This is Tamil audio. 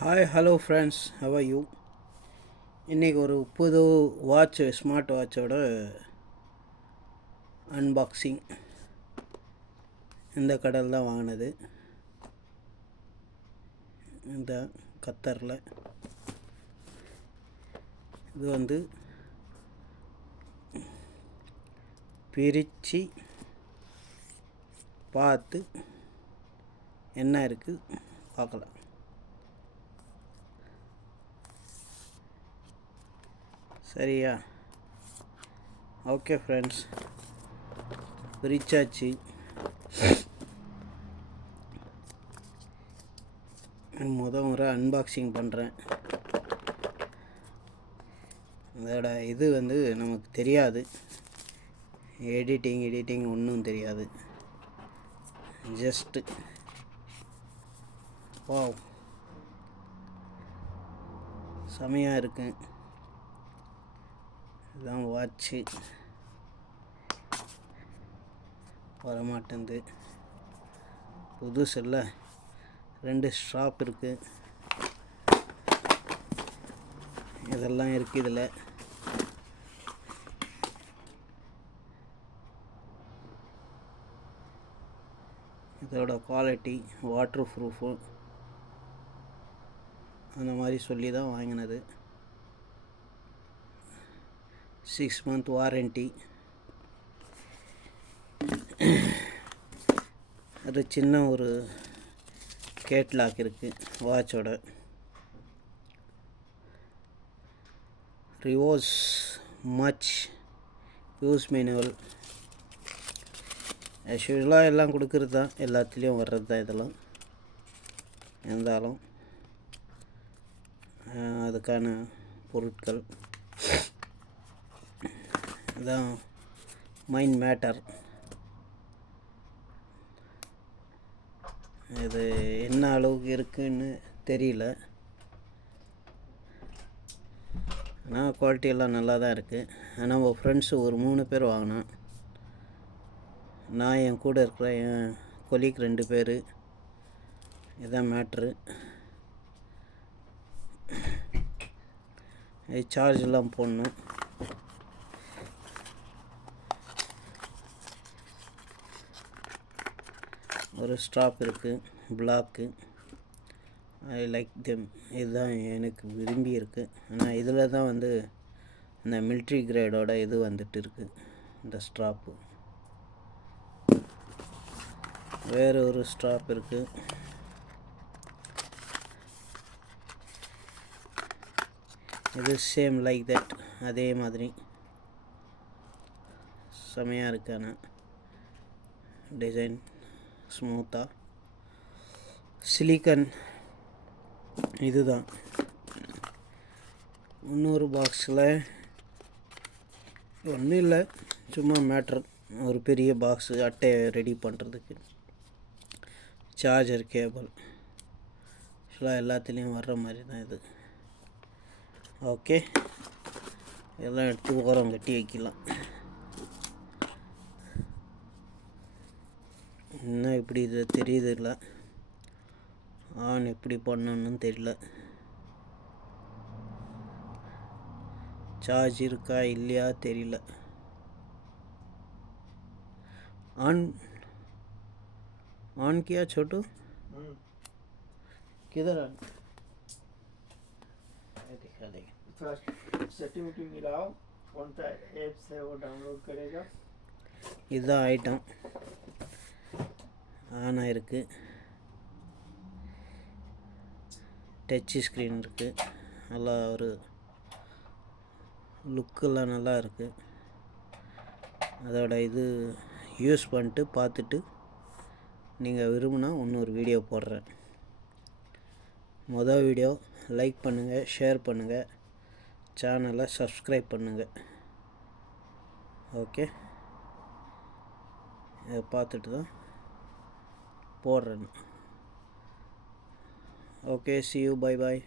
Hi hello friends, how are you? இன்றைக்கி ஒரு புது வாட்ச், ஸ்மார்ட் வாட்சோட அன்பாக்சிங். இந்த கடையில் தான் வாங்கினது. இந்த கத்தரில் இது வந்து பிரித்து பார்த்து என்ன இருக்குது பார்க்கலாம். சரியா? ஓகே ஃப்ரெண்ட்ஸ், பிரிச்சாச்சு. முறை அன்பாக்சிங் பண்ணுறேன். அதோட இது வந்து நமக்கு தெரியாது, எடிட்டிங் ஒன்றும் தெரியாது. ஜஸ்ட்டு வாவ், செமையாக இருக்கு. இதுதான் வாட்சு. வரமாட்டேங்குது, புதுசு இல்லை. 2 ஸ்ட்ராப் இருக்குது, இதெல்லாம் இருக்குது இதில். இதோட குவாலிட்டி வாட்டர் ப்ரூஃபு அந்த மாதிரி சொல்லி தான் வாங்கினது. 6 month வாரண்டி. அது சின்ன ஒரு கேட்லாக் இருக்குது வாட்சோட. ரிவோர்ஸ் மச் யூஸ் மேனுவல். யூஸ்வலாக எல்லாம் கொடுக்குறது தான், எல்லாத்துலேயும் வர்றது தான் இதெல்லாம். இருந்தாலும் அதுக்கான பொருட்கள் இதான் மைண்ட் மேட்டர். இது என்ன அளவுக்கு இருக்குன்னு தெரியல, ஆனால் குவாலிட்டி எல்லாம் நல்லா தான் இருக்குது. ஆனால் நம்ம ஃப்ரெண்ட்ஸு ஒரு 3 பேர் வாங்கினோம். நான் என் கூட இருக்கிற என் கொலீக் 2 பேர். இதுதான் மேட்ரு. சார்ஜ் எல்லாம் போடணும். ஒரு ஸ்ட்ராப் இருக்குது, பிளாக்கு. I like them. இதுதான் எனக்கு விரும்பி இருக்குது. ஆனால் இதில் தான் வந்து இந்த மிலிட்ரி கிரேடோட இது வந்துட்டு இருக்குது, இந்த ஸ்ட்ராப்பு. வேறு ஒரு ஸ்ட்ராப் இருக்குது. இது சேம் லைக் தட், அதே மாதிரி செமையாக இருக்கு. ஆனால் டிசைன் ஸ்மூத்தாக சிலிக்கன். இதுதான் இன்னொரு பாக்ஸில் ஒன்றும் இல்லை, சும்மா மேட்ரு. ஒரு பெரிய பாக்ஸு அட்டையை ரெடி பண்ணுறதுக்கு. சார்ஜர் கேபிள் ஆக்சுவலாக எல்லாத்துலேயும் வர்ற மாதிரி தான் இது. ஓகே, எல்லாம் எடுத்து ஓரம் கட்டி வைக்கலாம். இன்னும் இப்படி இது தெரியுது இல்லை, ஆன் எப்படி பண்ணணும்னு தெரியல. சார்ஜ் இருக்கா இல்லையா தெரியல. ऑन ऑन किया छोटू? किधर ऑन? दिखा देगा। फर्स्ट सेटिंग उटिंग मिलाओ, कौन सा ऐप्स है वो डाउनलोड करेगा. இதுதான் ஐட்டம். ஆன் ஆயிருக்கு. டச் ஸ்க்ரீன் இருக்குது. நல்லா ஒரு லுக்கெல்லாம் நல்லா இருக்குது. அதோட இது யூஸ் பண்ணிட்டு பார்த்துட்டு நீங்கள் விரும்பினா இன்னொரு வீடியோ போடுறேன். மொதல் வீடியோ லைக் பண்ணுங்கள், ஷேர் பண்ணுங்கள், சேனலை சப்ஸ்கிரைப் பண்ணுங்கள். ஓகே, இதை பார்த்துட்டு தான் போடுறேன். Okay, see you, bye bye.